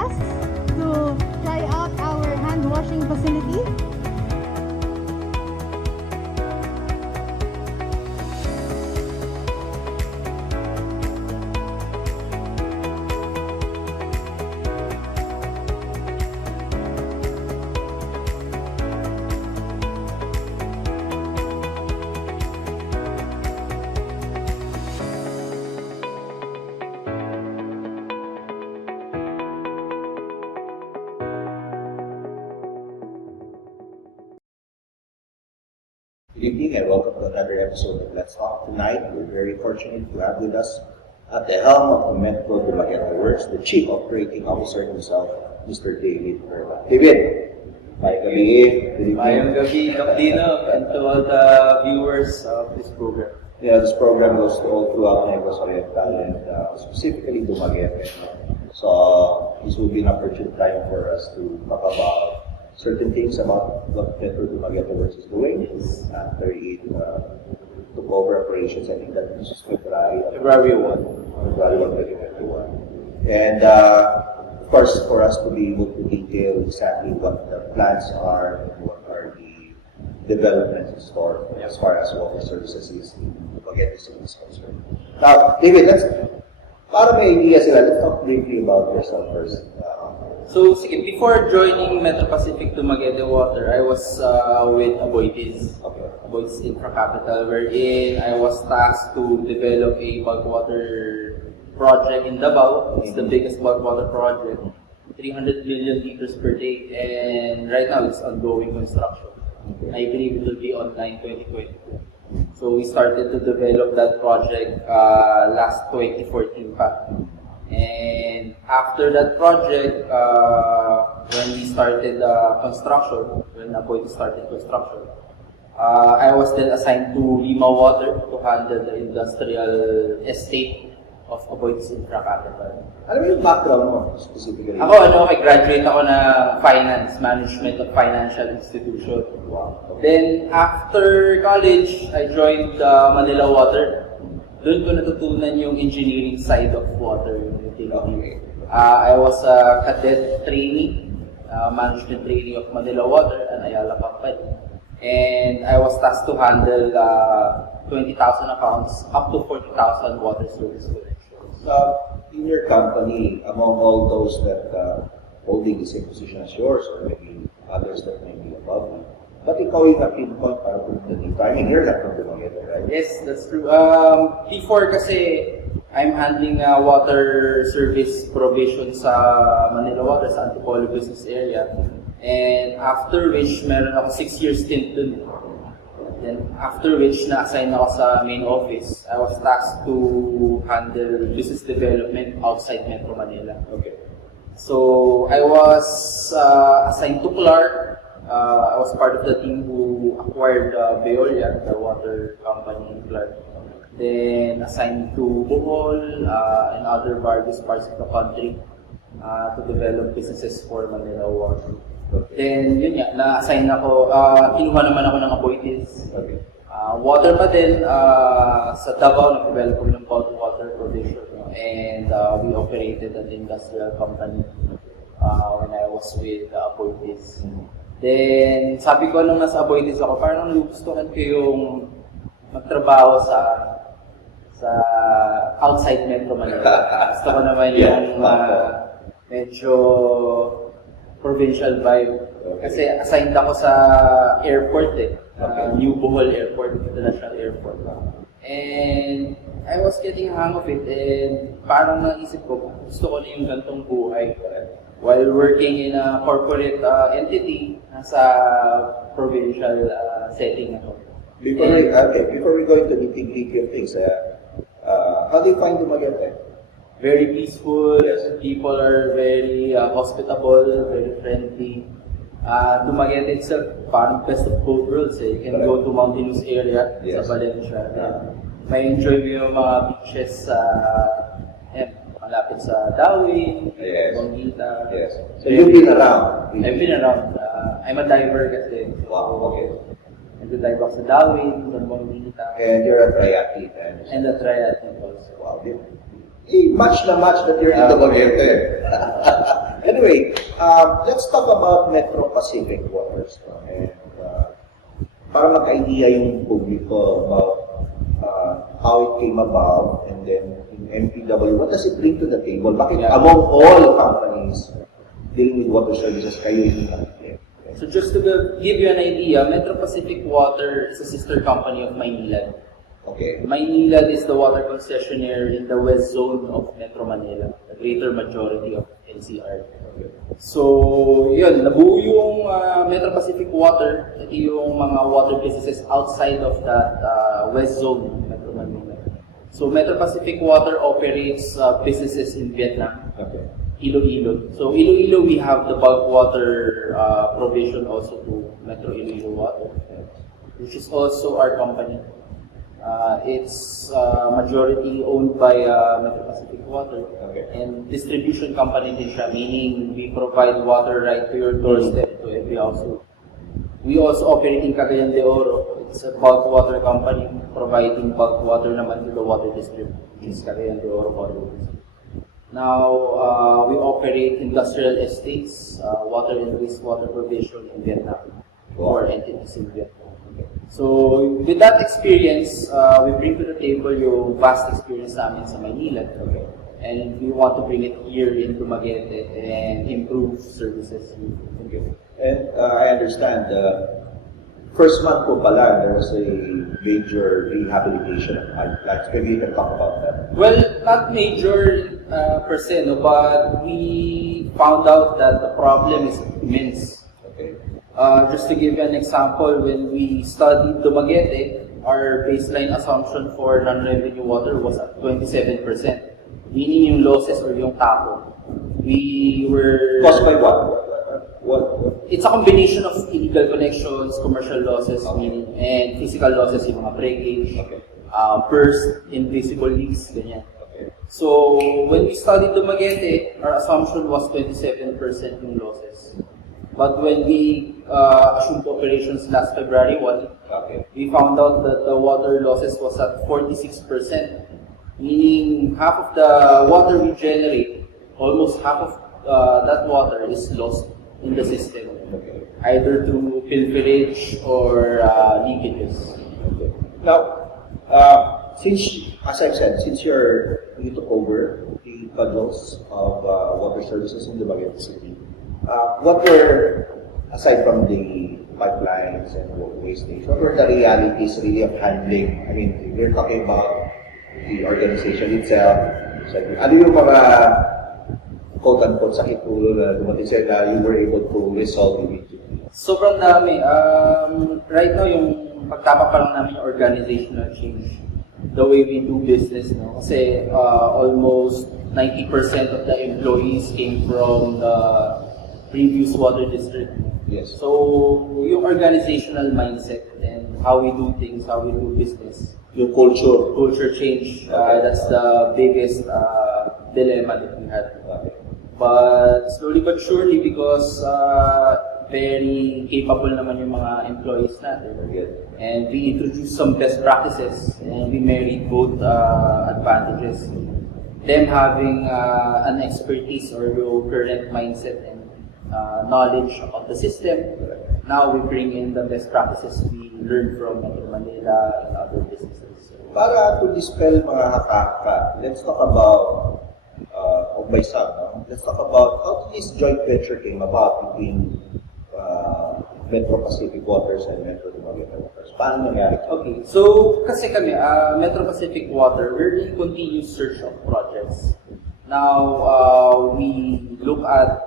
guests to try out our hand washing facility. Good evening and welcome to another episode of Let's Talk. Tonight, we're very fortunate to have with us at the helm of the Metro Dumaguete Works, the Chief Operating Officer himself, Mr. David Perla. David, may gabi. Mayong gabi, Dok Dinno, and to all the viewers of this program. Yeah, this program goes to all throughout Negros Oriental and specifically Dumaguete. So, this will be an opportune time for us to talk about certain things about what Metro Dumaguete Works is doing. After it took over operations, I think that this is February 1, 2021. And of course, for us to be able to detail exactly what the plans are and what are the developments in store as far as water services is Dumaguete City is concerned. Now, David, para may idea sila, let's talk briefly about yourself first. So, sige, before joining Metro Pacific Dumaguete Water, I was with Aboitiz. Okay. Aboitiz Infra Capital, wherein I was tasked to develop a bulk water project in Davao. It's the biggest bulk water project, 300 million liters per day, and right now it's ongoing construction. I believe it will be online 2022. So we started to develop that project last 2014 pa. And after that project, when we started construction, when Aboitiz started construction, I was then assigned to Lima Water to handle the industrial estate of Aboitiz Infra Capital. Ano yung background mo specifically? Ako, graduate ako na finance, management of financial institution. Wow. Then, after college, I joined Manila Water. Doon ko natutunan yung engineering side of water, yung utility. I was a cadet trainee, management trainee of Manila Water and Ayala Company. And I was tasked to handle 20,000 accounts up to 40,000 water service connections. In your company, among all those that holding the same position as yours, or maybe others that may be above you, but ikaw yung pinpoint para punta dito. I mean, you're not from Dumaguete, right? Yes, that's true. Before kasi, I'm handling water service provision sa Manila Water, sa Antipolo business area. And after which, meron ako 6 years stint dun. Then after which, na-assign ako sa main office. I was tasked to handle business development outside Metro Manila. Okay. So, I was assigned to Clark. I was part of the team who acquired Veolia, the water company in Clark. Then assigned to Bohol and other various parts of the country to develop businesses for Manila Water. Then yun nga, na-assign ako, kinuha naman ako ng Aboitiz. Okay. Water pa din, sa Davao, nag-develop ko ng bulk water provision. And we operated an industrial company when I was with Aboitiz. Then, sabi ko nung nasa Aboitiz ako, parang gustuhan ko yung magtrabaho sa outside Metro Manila. Gusto ko naman yung medyo provincial vibe. Kasi assigned ako sa airport New Bohol Airport, International Airport. And I was getting a hang of it and parang naisip ko, gusto ko na yung gantong buhay. While working in a corporate entity, nasa provincial setting ako. Before we go into nitty-gritty of things, how do you find Dumaguete? Very peaceful, Yes. people are very hospitable, very friendly. Dumaguete itself, parang best of both worlds. You can go to mountainous area Yes. sa Valencia. May enjoy mo yung mga beaches sa malapit sa Dawin, Yes. Bonggita. Yes. So you've been around? I've been around. I'm a diver kasi. Wow, okay. Nag-dive ako sa Dawin, Bonggita. And you're a triathlete. And a triathlete also. Wow. Match na match that you're in Dumaguete. Anyway, let's talk about Metro Pacific Waters. No? And para magka-idea yung publiko about how it came about, and then in MPW, what does it bring to the table? Bakit among all companies dealing with water services, kayo yung nakikita? So just to give you an idea, Metro Pacific Water is a sister company of Maynilad. Okay. Maynilad is the water concessionaire in the west zone of Metro Manila, the greater majority of NCR. So, yun, nabuo yung Metro Pacific Water, ito yung mga water businesses outside of that west zone of Metro Manila. So, Metro Pacific Water operates businesses in Vietnam, Iloilo. So, Iloilo, we have the bulk water provision also to Metro Iloilo Water, which is also our company. It's majority owned by Metro Pacific Water, and distribution company din siya, meaning we provide water right to your doorstep to every household. We also operate in Cagayan de Oro. It's a bulk water company providing bulk water naman to the water district, which is Cagayan de Oro Water. Now, we operate industrial estates, water and wastewater provision in Vietnam, or entities in Vietnam. So, with that experience, we bring to the table yung vast experience namin sa Manila. And we want to bring it here in Dumaguete and improve services. And I understand, first month po pala, there was a major rehabilitation of pipelines. Maybe you can talk about that. Well, not major per se, no, but we found out that the problem is immense. Just to give you an example, when we studied Dumaguete, our baseline assumption for non-revenue water was at 27%. Meaning yung losses or yung tapo. We were... Caused by what? It's a combination of illegal connections, commercial losses, meaning, and physical losses, yung mga breakage, burst, invisible leaks, ganyan. So, when we studied Dumaguete, our assumption was 27% yung losses. But when we assumed operations last February 1, we found out that the water losses was at 46%. Meaning, half of the water we generate, almost half of that water is lost in the system. Either through pilferage or leakages. Now, since, as I've said, since you took over the bundles of water services in Dumaguete City, what were, aside from the pipelines and waste stations, what were the realities really of handling? I mean, we're talking about the organization itself. So, ano yung mga quote-unquote sakit ulo na dumating sa'yo na you were able to resolve immediately? Sobrang dami. Right now, yung pagtapak pa lang namin yung organizational change. The way we do business, no? Kasi almost 90% of the employees came from the previous water district. Yes. So, yung organizational mindset and how we do things, how we do business. Yung culture change, that's the biggest dilemma that we had. But slowly but surely, because very capable naman yung mga employees natin. And we introduced some best practices and we married both advantages. Them having an expertise or your current mindset and knowledge of the system. Now we bring in the best practices we learned from Metro Manila and other businesses. Para to dispel mga hataka, let's talk about of my son. No? Let's talk about how this joint venture came about between Metro Pacific Waters and Metro Dumaguete Waters. Paano nangyari? Okay, so kasi kami, Metro Pacific Water, we're in continuous search of projects. Now, we look at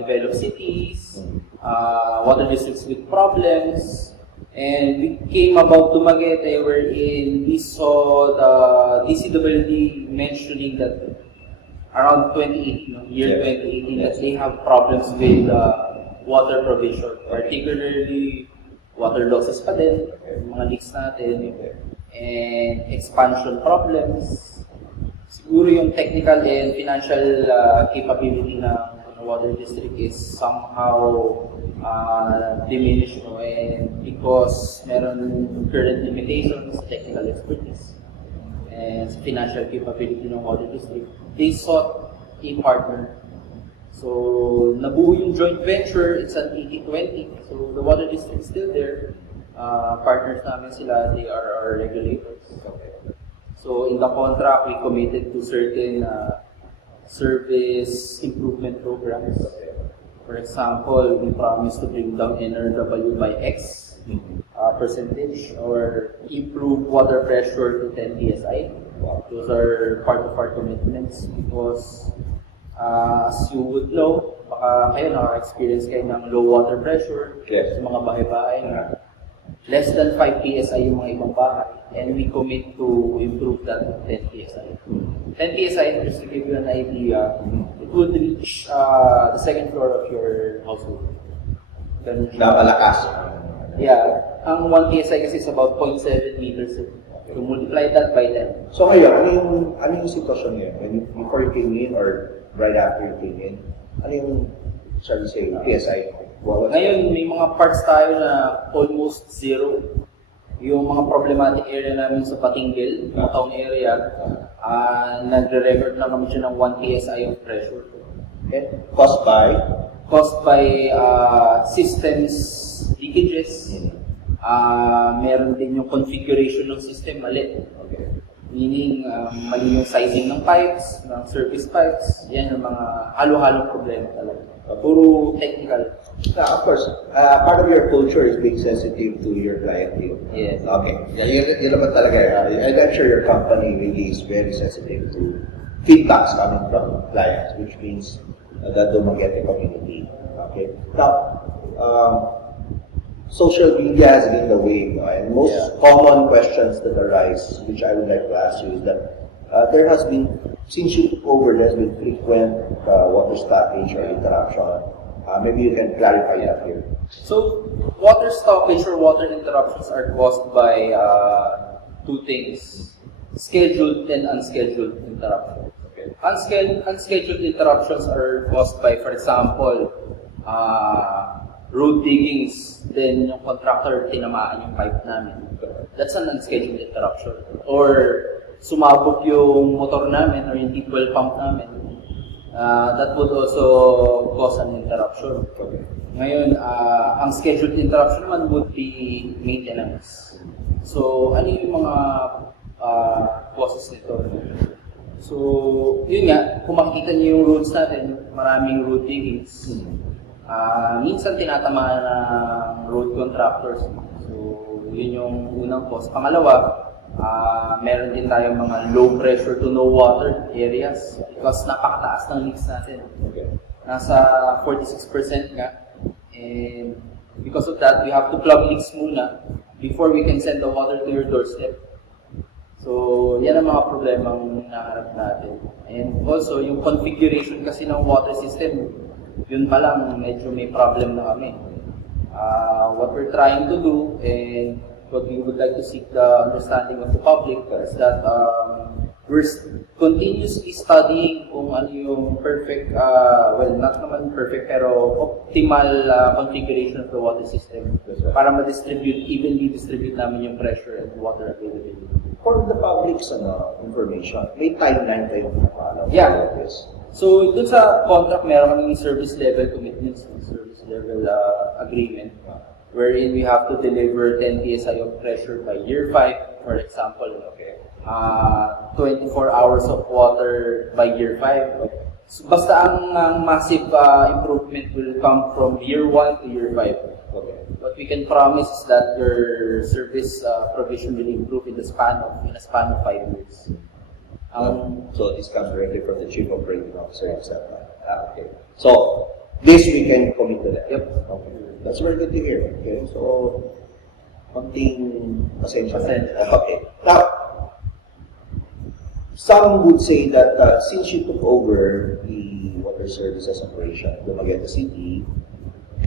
developed cities, water districts with problems, and we came about Dumaguete wherein we saw the DCWD mentioning that around 2018, year 2018, that they have problems with water provision, particularly water losses pa din, mga leaks natin, and expansion problems. Siguro yung technical and financial capability ng water district is somehow diminished, no? And because meron current limitations sa technical expertise and financial capability ng water district, they sought a partner. So, nabuo yung joint venture, it's an 80-20. So, the water district is still there. Partners namin sila, they are our regulators. So, in the contract, we committed to certain service improvement programs. For example, we promised to bring down NRW by X percentage or improve water pressure to 10 PSI. Those are part of our commitments because as you would know, baka kayo naka-experience kayo ng low water pressure sa mga bahay-bahay. Less than 5 PSI yung mga ibang bahay. And we commit to improve that to 10 PSI. 10 PSI, just to give you an idea, it would reach the second floor of your household. Napalakas. Yeah. Ang 1 PSI kasi is about 0.7 meters. So multiply that by 10. So ngayon, ano yung sitwasyon ngayon? Before you came in or right after you came in, ano yung, shall we say, PSI? Ngayon, may mga parts tayo na almost zero. Yung mga problematic area namin sa Patinggil, mga town area, nagre-record na naman siya ng 1 PSI of pressure. Okay. Caused by? Caused by systems leakages. Meron din yung configuration ng system mali. Okay. Meaning, mali yung sizing ng pipes, ng service pipes. Yan yung mga halo-halong problema talaga. Puro technical. Of course, part of your culture is being sensitive to your clientele. Yes. Okay. Yun naman talaga. I'm sure your company really is very sensitive to feedbacks coming from clients, which means that Dumaguete community. Okay. Now, social media has been the way, and most common questions that arise, which I would like to ask you, is that there has been, since you took over, there's been frequent water stoppage or interruption. Maybe you can clarify that here. So, water stoppage or water interruptions are caused by two things: scheduled and unscheduled interruptions. Okay. Unscheduled interruptions are caused by, for example, road diggings, then yung contractor tinamaan yung pipe namin. That's an unscheduled interruption. Or sumabog yung motor namin or yung deep well pump namin. That would also cause an interruption. Okay. Ngayon, ang scheduled interruption naman would be maintenance. So, ano yung mga causes nito? So, yun nga, kung makikita niyo yung roads natin, maraming road diggings. Minsan tinatamaan ng road contractors. So, yun yung unang cause. Pangalawa, meron din tayong mga low pressure to no water areas because napakataas ng leaks natin. Okay. Nasa 46% nga. And because of that, we have to plug leaks muna before we can send the water to your doorstep. So, yan ang mga problemang naharap natin. And also, yung configuration kasi ng water system, yun pa lang, medyo may problem na kami. What we're trying to do, and what we would like to seek the understanding of the public is that we're continuously studying kung ano yung perfect, well, not naman perfect, pero optimal configuration of the water system para evenly distribute namin yung pressure and water availability. For the public's information, may timeline kayo pinapalaw. Yeah. So, dun sa contract, meron kaming service level commitments, service level agreement, wherein we have to deliver 10 PSI of pressure by year 5, for example. Okay. 24 hours of water by year 5. So, basta ang massive improvement will come from year 1 to year 5. Okay. What we can promise is that your service provision will improve in a span of 5 years. So this comes directly from the Chief Operating Officer himself. Okay. So this we can commit to that. Yep. Okay. That's very good to hear. Okay. So konting pasensya. Okay. Now, some would say that since you took over the water services operation of Dumaguete City,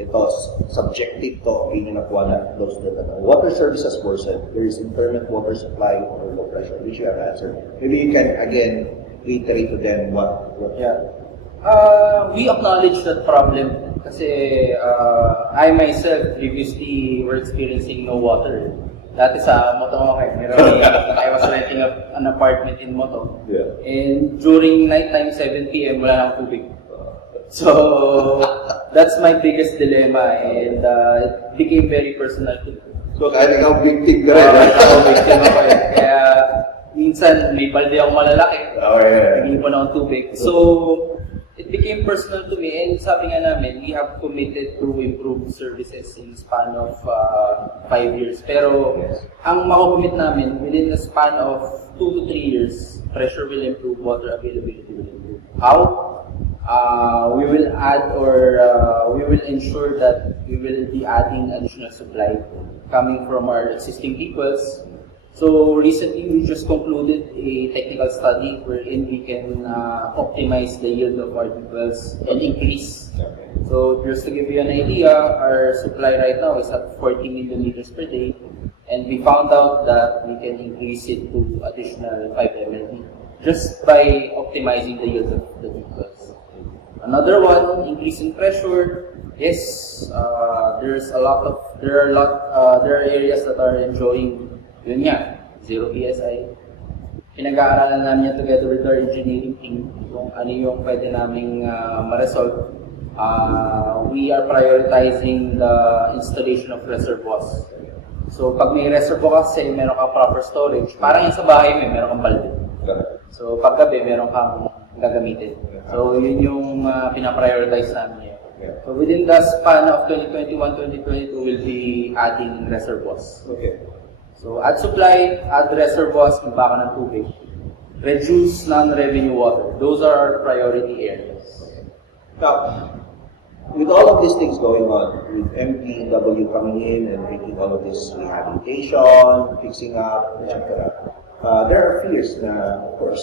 ito subjective to opinion of one of those that water services worsened. There is intermittent water supply or low pressure, which you have answered. Maybe you can again reiterate to them what. Yeah. We acknowledge that problem kasi I myself previously were experiencing no water. Dati sa Motomoke, I was renting an apartment in Moto. Yeah. And during nighttime, 7 p.m., wala nang tubig. So, that's my biggest dilemma and it became very personal to me. So, kahit ikaw victim ka rin. Ako, victim ako eh. Kaya, minsan, may balde akong malalaki. Nag-iipon akong tubig. So, it became personal to me and sabi nga namin, we have committed to improve services in span of 5 years. Pero, ang makukomit namin, within the span of 2 to 3 years, pressure will improve, water availability will improve. How? We will add or we will ensure that we will be adding additional supply coming from our existing vehicles. So recently we just concluded a technical study wherein we can optimize the yield of our vehicles and increase. So just to give you an idea, our supply right now is at 40 million liters per day, and we found out that we can increase it to additional 5 MLT just by optimizing the yield of the vehicles. Another one, increase in pressure. Yes, there are areas that are enjoying yun nga, 0 PSI. Pinag-aaralan namin yan together with our engineering team kung ano yung pwede naming ma-resolve. We are prioritizing the installation of reservoirs. So pag may reservoir kasi, meron kang proper storage. Parang yung sa bahay meron kang balde. So paggabi, meron kang gagamitin. So yun yung pinaprioritize namin. So within the span of 2021-2022, we'll be adding reservoirs. Okay. So add supply, add reservoirs, imbaka ng tubig. Reduce non-revenue water. Those are our priority areas. Now, with all of these things going on, with MPW coming in and making all of this rehabilitation, fixing up, etc., there are fears na, of course,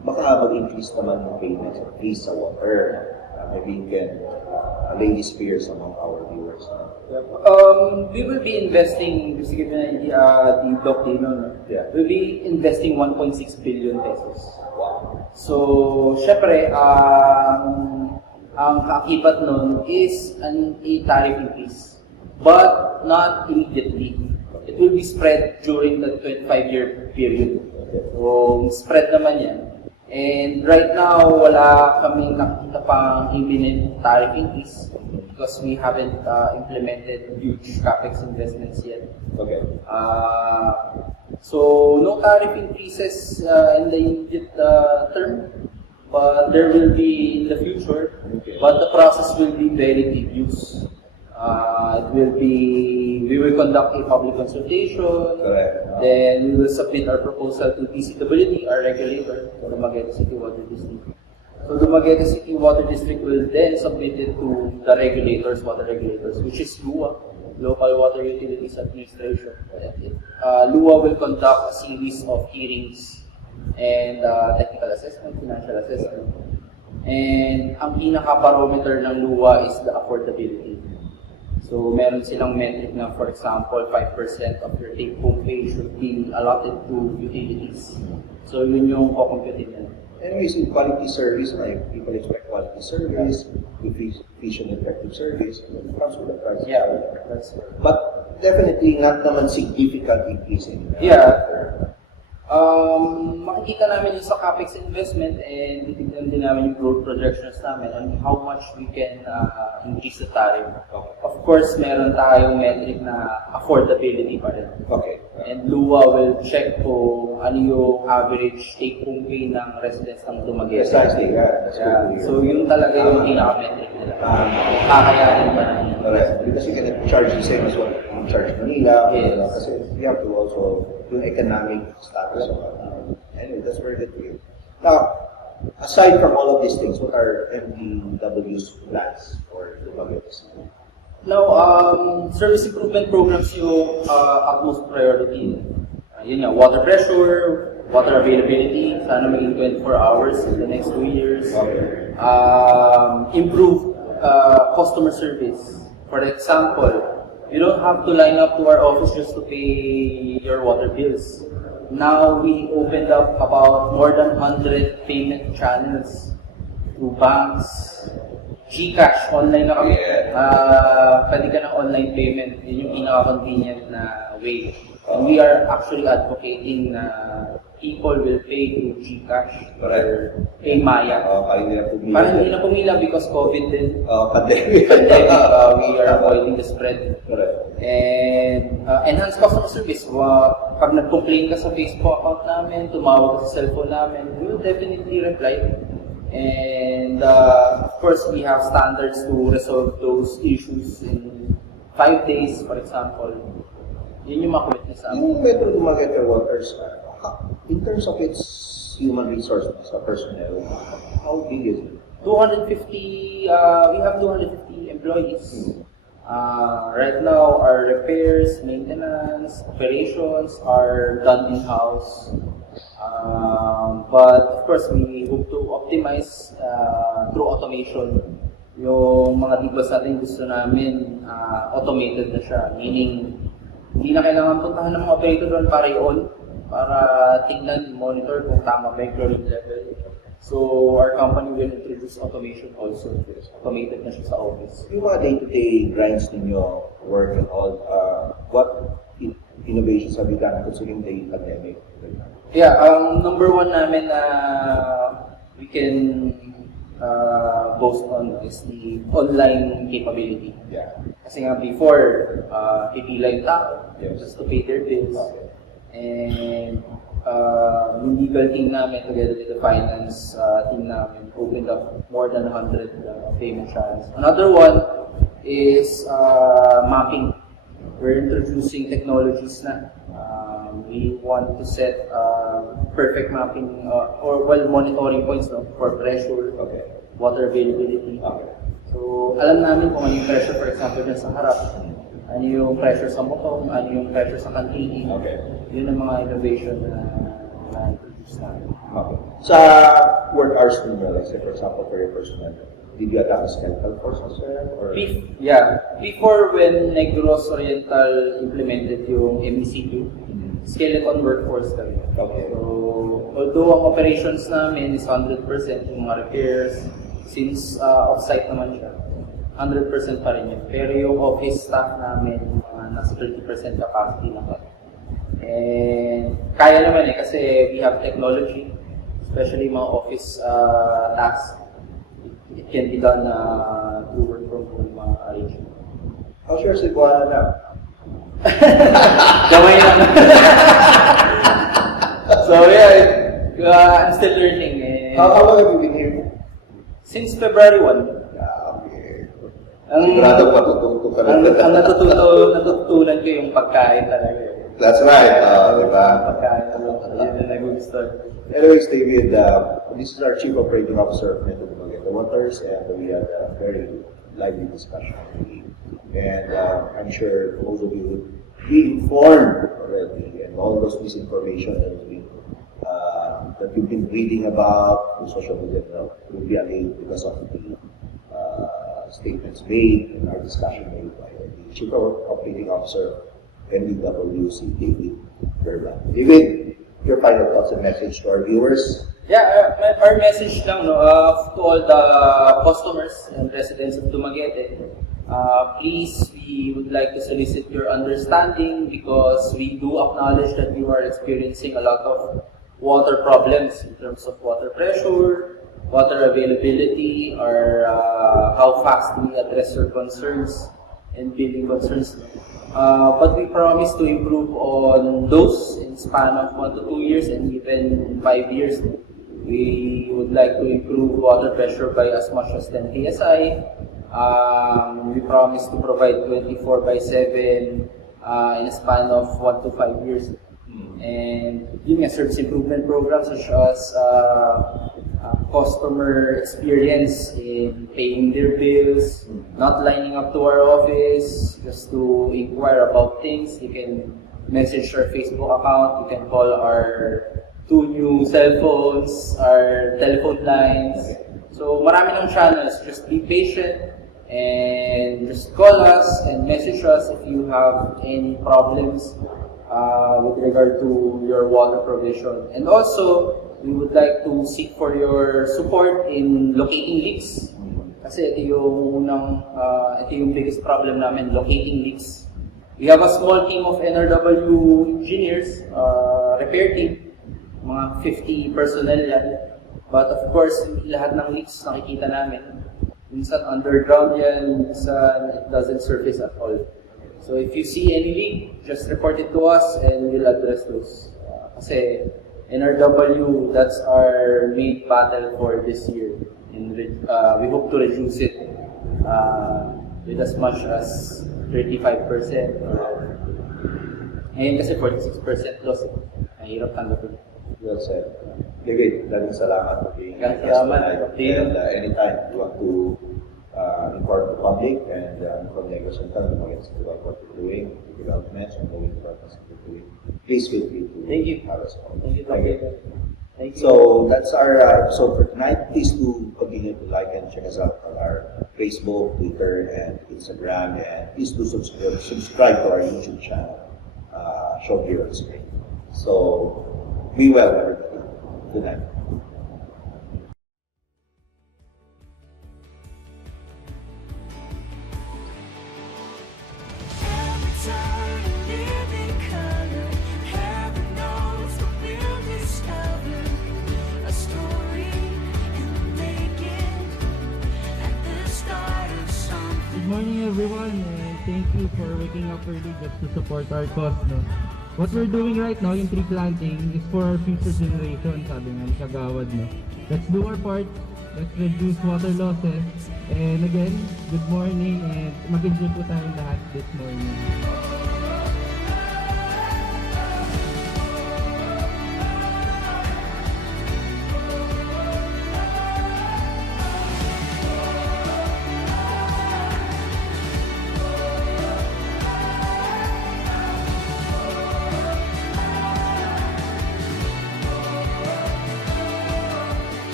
baka mag-increase naman ng payments at least sa water. Maybe you can lay these fears among our viewers. We will be investing, just to give you an idea, the Dok Dinno, we'll be investing 1.6 billion pesos. Wow. So, syempre, ang kakibat nun is a tariff increase, but not immediately. It will be spread during the 25-year period. So, spread naman yan. And right now, wala kaming nakita pang imminent tariff increase because we haven't implemented huge capex investments yet. Okay. So, no tariff increases in the immediate term, but there will be in the future. Okay. But the process will be very tedious. We will conduct a public consultation. Correct. Then we will submit our proposal to DCWD, our regulator, for Dumaguete City Water District. So Dumaguete City Water District will then submit it to the regulators, water regulators, which is LUA, Local Water Utilities Administration. LUA will conduct a series of hearings and technical assessment, financial assessment. And ang pinaka-barometer ng LUA is the affordability. So, meron silang metric na, for example, 5% of your take-home pay should be allotted to utilities. So, yun yung kukumputin nila. Anyways, in quality service, people expect quality service, efficient, effective service, it comes with a price. Yeah, that's right. But definitely not naman significant increase in makikita namin yung sa capex investment and titignan din namin yung growth projections namin on how much we can increase the tariff. Okay. Of course, meron tayong metric na affordability pa rin. Okay. And LUA will check kung ano yung average take-home pay ng residents ng Dumaguete. Precisely, yeah. That's good to hear. So, yun talaga yung pinaka-metric nila. Kakayanin ba namin? Correct. Because you cannot charge the same as what you charge Manila. Yes. Kasi you have to also yung economic status of anyway, that's very good for you. Now, aside from all of these things, what are MPW's plans for the Dumaguete City? Now, service improvement programs yung utmost priority. Yun nga, water pressure, water availability, sana maging 24 hours in the next 2 years. Okay. Improve customer service. For example, you don't have to line up to our office just to pay your water bills. Now, we opened up about more than 100 payment channels through banks, GCash, online na kami. Pwede ka ng online payment, yun yung pinaka-convenient na way. And we are actually advocating na people will pay through GCash Correct. or Paymaya. Parang hindi na pumila. Parang hindi na pumila because COVID din. Pandemic. Pandemic, we are avoiding the spread. Correct. And enhanced customer service. Pag nag-complain ka sa Facebook account namin, tumawag ka sa cellphone namin, we will definitely reply. And of course, we have standards to resolve those issues in 5 days, for example. Yun yung makulit na sa amin. Yung Metro Dumaguete Waters, in terms of its human resource sa personnel, how big is it? 250, we have 250 employees. Right now, our repairs, maintenance, operations are done in-house. But of course, we hope to optimize through automation. Yung mga depots natin gusto namin automated na siya. Meaning, hindi na kailangan puntahan ng mga operator doon para i-on, para tingnan, monitor kung tama ba yung chlorine level. So, our company will introduce automation also. Automated na siya sa office. Yung mga day-to-day grinds ninyo, work and all, what innovations have you done considering the pandemic? Yeah, number one namin na we can boast on is the online capability. Yeah. Kasi nga before, pipila yung tao Yes. just to pay their bills. And yung legal team namin together with the finance team namin opened up more than 100 payment channels. Another one is mapping. We're introducing technologies na. We want to set perfect mapping or monitoring points for pressure, Okay. water availability. Okay. So, alam namin kung ano yung pressure, for example, dyan sa harap. Ano yung pressure sa motong, ano yung pressure sa kantini. Okay. Yun ang mga innovation na introduce namin. Okay. Sa work hours ninyo, like say for example, for your personnel, did you adopt a skeletal force as well? Or? Before when Negros Oriental implemented yung MEC2, skeleton workforce kami. Okay. So, although ang operations namin is 100%, yung mga repairs, since off-site naman siya, 100% pa rin yun. Pero yung office staff namin, nasa 30% capacity na kami. And kaya naman kasi we have technology, especially mga office tasks. It can be done through work from home arrangement. How's your Cebuana now? Gamay lang. So yeah, I'm still learning. How long have you been here? Since February 1. Okay. Ang Sigurado ka na. ang natutunan ko yung pagkain talaga. That's right. Diba? Pagkain talaga. Yun ang nagugustuhan. Anyways, David, this is our Chief Operating Officer of Metro Dumaguete Waters, and we had a very lively discussion. And I'm sure most of you would be informed already, and all those misinformation that you've been reading about on social media will be allayed because of the statements made and our discussion made by the Chief Operating Officer, NDWC, David Verban. David, your final thoughts and message to our viewers? Yeah, our message lang to all the customers and residents of Dumaguete. Please, we would like to solicit your understanding because we do acknowledge that you are experiencing a lot of water problems in terms of water pressure, water availability, or how fast we address your concerns and billing concerns. But we promise to improve on those in span of 1 to 2 years and even 5 years. We would like to improve water pressure by as much as 10 PSI. We promise to provide 24/7 in a span of 1 to 5 years. And yun nga, service improvement programs such as customer experience in paying their bills, not lining up to our office just to inquire about things. You can message our Facebook account, you can call our 2 new cell phones, our telephone lines. So marami ng channels. Just be patient and just call us and message us if you have any problems with regard to your water provision. And also, we would like to seek for your support in locating leaks. Kasi ito yung biggest problem namin, locating leaks. We have a small team of NRW engineers, repair team. mga 50 personnel yan. But of course, hindi lahat ng leaks nakikita namin. Minsan underground yan, minsan it doesn't surface at all. So if you see any leak, just report it to us and we'll address those. Kasi NRW, that's our main battle for this year. We hope to reduce it with as much as 35%. Ngayon kasi 46% loss. Mahirap tanggapin. Well said. David, daling salamat for being Maraming guest salamat, tonight. Dok Dinno. And anytime you want to inform the public and inform Negros and Tanong against about what we're doing, the developments and the departments that we're doing, please feel free to Thank you. have us on. Thank you, Dok Dinno. Thank you. So that's our episode for tonight. Please do continue to like and check us out on our Facebook, Twitter, and Instagram. And please do subscribe to our YouTube channel, shown here on screen. So be well, everybody. Good night. Good morning everyone, and thank you for waking up early just to support our cause. No? What we're doing right now in tree planting is for our future generation, sabi nga ni Kagawad. No? Let's do our part, let's reduce water losses, and again, good morning, and mag-enjoy po tayong lahat this morning.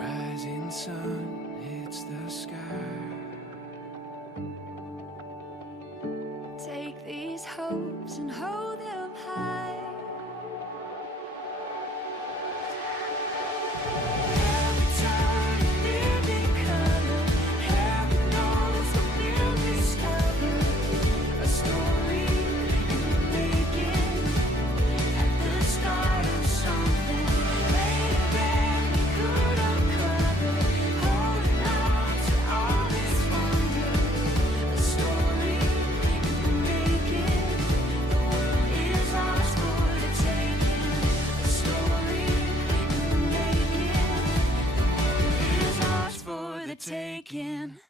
Rising sun hits the sky. Take these hopes and hold them high. Every time you live in color, heaven knows that we'll discover a story in the making, at the start of something later than we could uncover. Holding on to all this wonder, a story in the making. The world is ours for the taking. A story in the making. The world is ours for the taking.